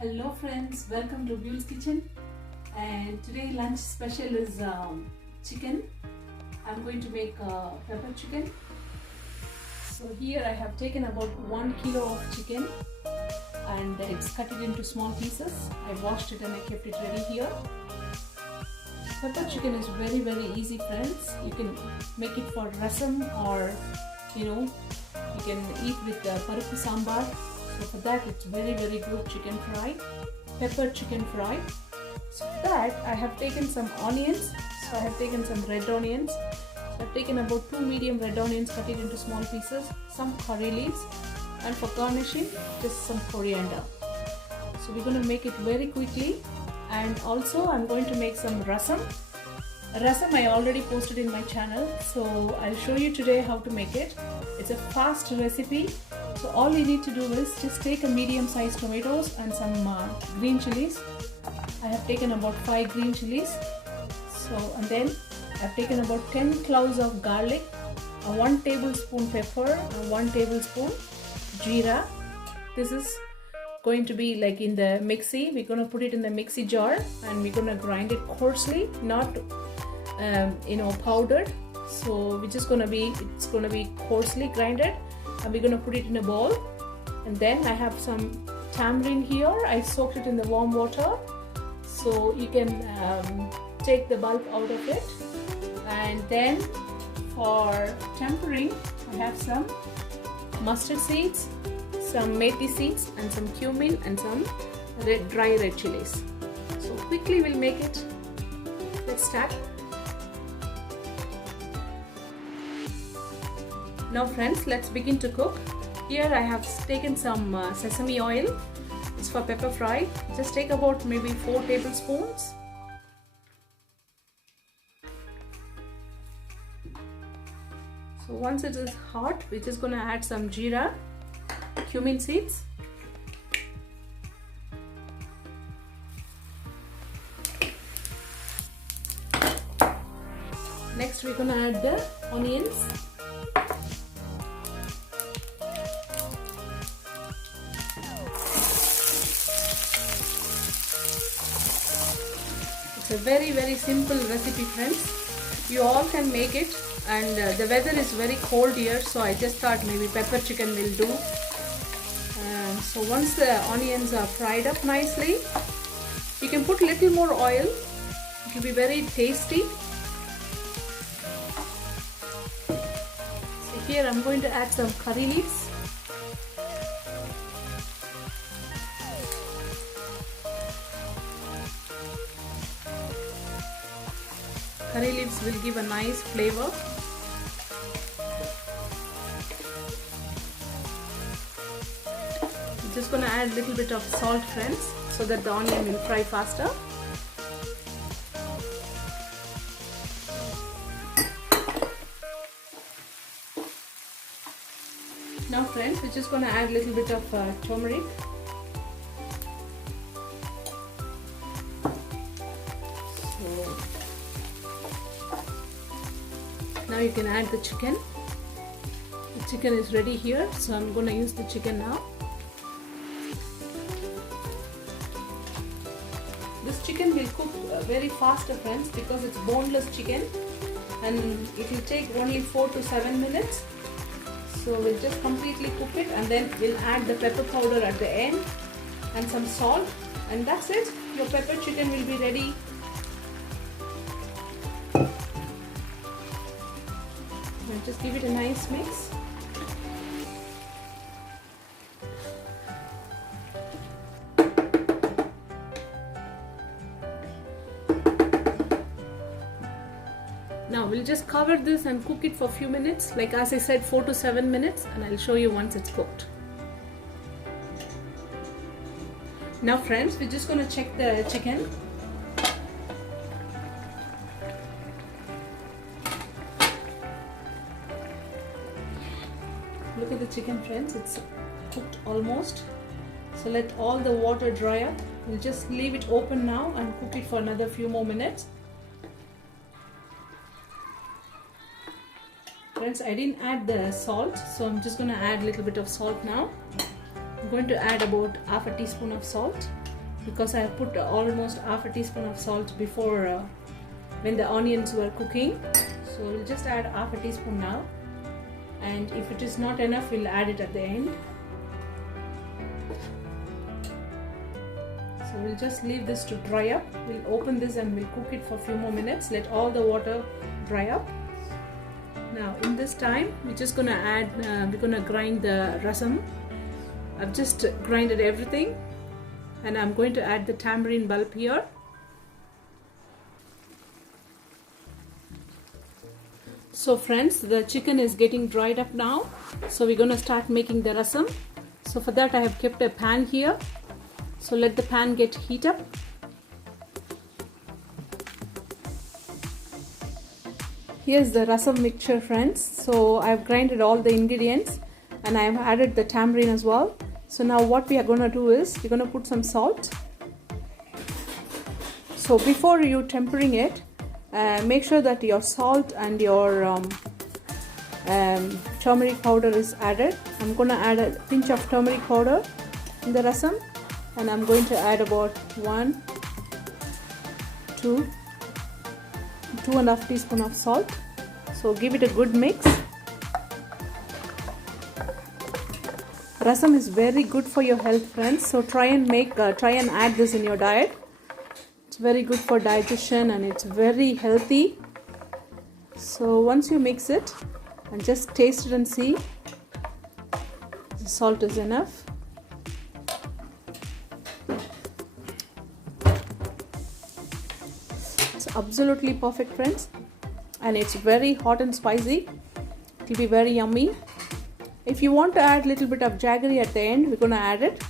Hello friends, welcome to Buell's Kitchen, and today lunch special is chicken. I'm going to make pepper chicken. So here I have taken about 1 kilo of chicken and it's cut it into small pieces. I washed it and I kept it ready here. Pepper chicken is very easy friends. You can make it for rasam or you can eat with parupu sambar. So for that it's very good chicken fry, pepper chicken fry. So for that I have taken some onions. So I have taken some red onions. So I've taken about 2 medium red onions, cut it into small pieces, some curry leaves, and for garnishing just some coriander. So we're going to make it very quickly, and also I'm going to make some rasam. Rasam I already posted in my channel, so I'll show you today how to make it. It's a fast recipe. So all you need to do is just take a medium-sized tomatoes and some green chilies. I have taken about 5 green chilies. And then I've taken about 10 cloves of garlic, 1 tablespoon pepper, 1 tablespoon jeera. This is going to be like in the mixie. We're going to put it in the mixie jar and we're going to grind it coarsely, not powdered. So it's going to be coarsely grinded. And we're going to put it in a bowl, and then I have some tamarind here. I soaked it in the warm water, so you can take the bulb out of it. And then for tempering I have some mustard seeds, some methi seeds, and some cumin, and some dry red chilies. So quickly we'll make it. Let's start. Now friends, let's begin to cook. Here I have taken some sesame oil. It's for pepper fry. Just take about maybe 4 tablespoons. So once it is hot, we're just going to add some jeera, cumin seeds. Next we're going to add the onions. It's a very simple recipe friends. You all can make it, and the weather is very cold here, so I just thought maybe pepper chicken will do. So once the onions are fried up nicely, you can put little more oil. It will be very tasty. So here I'm going to add some curry leaves. Curry leaves will give a nice flavor. I'm just going to add a little bit of salt friends, so that the onion will fry faster. Now friends, we're just going to add a little bit of turmeric. Now you can add the chicken. The chicken is ready here, so I'm going to use the chicken now. This chicken will cook very faster friends, because it's boneless chicken, and it will take only 4 to 7 minutes. So we'll just completely cook it, and then we'll add the pepper powder at the end and some salt, and that's it. Your pepper chicken will be ready. Just give it a nice mix. Now we'll just cover this and cook it for a few minutes, like as I said, 4 to 7 minutes, and I'll show you once it's cooked. Now friends, we're just going to check the chicken. Look at the chicken friends, it's cooked almost. So let all the water dry up. We'll just leave it open now and cook it for another few more minutes. Friends, I didn't add the salt, so I'm just going to add a little bit of salt now. I'm going to add about half a teaspoon of salt. because I have put almost half a teaspoon of salt before when the onions were cooking. So we'll just add half a teaspoon now, and if it is not enough, we'll add it at the end. So we'll just leave this to dry up. We'll open this and we'll cook it for a few more minutes. Let all the water dry up. Now in this time, we're just gonna add, we're gonna grind the rasam. I've just grinded everything, and I'm going to add the tamarind bulb here. So friends, the chicken is getting dried up now. So we're gonna start making the rasam. So for that I have kept a pan here. So let the pan get heat up. Here's the rasam mixture, friends. So I've grinded all the ingredients and I have added the tamarind as well. So now what we are going to do is we're going to put some salt. So before you tempering it, make sure that your salt and your turmeric powder is added. I'm going to add a pinch of turmeric powder in the rasam, and I'm going to add about 2.5 teaspoon of salt. So give it a good mix. Rasam is very good for your health, friends. So try and add this in your diet. It's very good for digestion and it's very healthy. So once you mix it and just taste it and see the salt is enough. It's absolutely perfect, friends, and it's very hot and spicy. It will be very yummy. If you want to add a little bit of jaggery at the end, we're going to add it.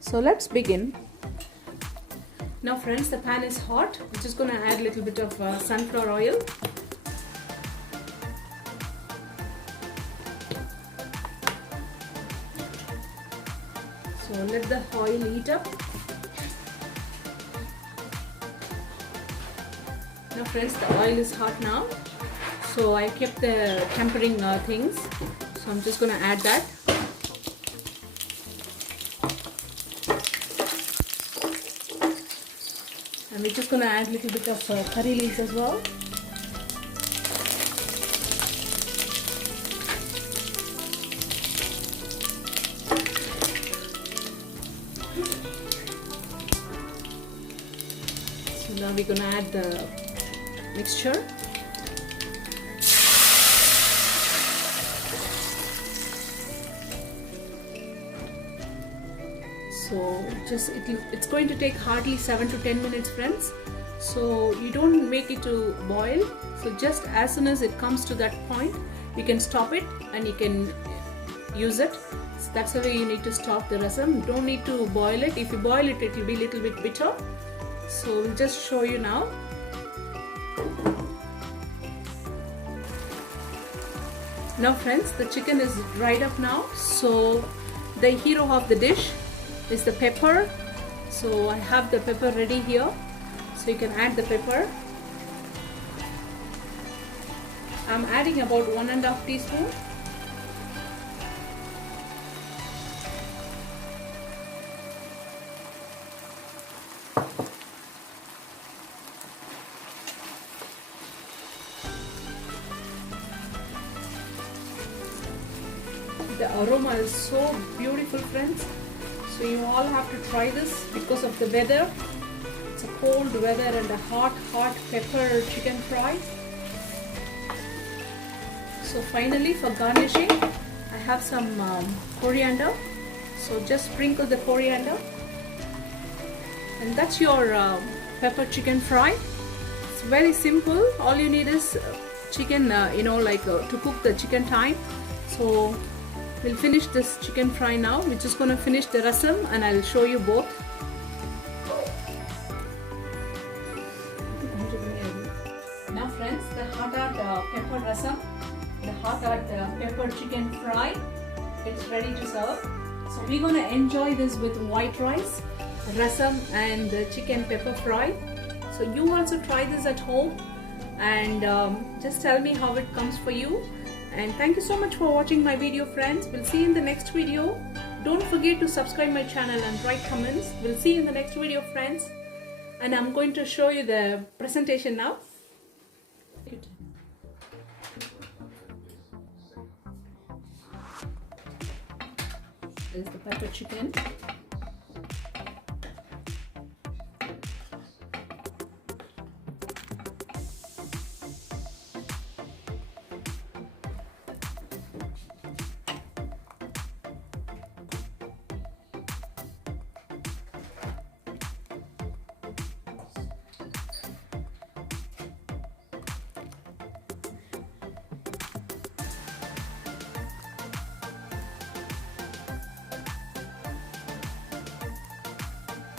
So let's begin. Now friends, the pan is hot. We're just going to add a little bit of sunflower oil. So let the oil heat up. Now friends, the oil is hot now. So I kept the tempering things. So I'm just going to add that. And we're just going to add a little bit of curry leaves as well. So now we're going to add the mixture. So it's going to take hardly 7 to 10 minutes, friends. So you don't make it to boil. So just as soon as it comes to that point, you can stop it and you can use it. So that's the way you need to stop the rasam. You don't need to boil it. If you boil it, it will be a little bit bitter. So we'll just show you now. Now friends, the chicken is dried up now. So the hero of the dish is the pepper. So I have the pepper ready here, so you can add the pepper. I'm adding about 1.5 teaspoon. The aroma is so beautiful, friends. So you all have to try this because of the weather. It's a cold weather and a hot pepper chicken fry. So finally, for garnishing, I have some coriander. So just sprinkle the coriander. And that's your pepper chicken fry. It's very simple. All you need is chicken, to cook the chicken time. So we'll finish this chicken fry now. We're just going to finish the rasam and I'll show you both. Now friends, the hot pepper rasam, the hot pepper chicken fry, it's ready to serve. So we're going to enjoy this with white rice, rasam and the chicken pepper fry. So you also try this at home and just tell me how it comes for you. And thank you so much for watching my video, friends. We'll see you in the next video. don't forget to subscribe my channel and write comments. We'll see you in the next video, friends. And I'm going to show you the presentation now. This is the pepper chicken.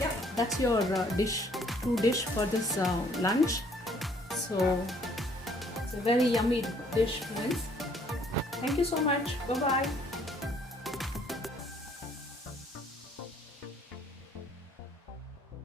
Yeah, that's your two dish for this lunch. So it's a very yummy dish, friends. Thank you so much. Bye bye.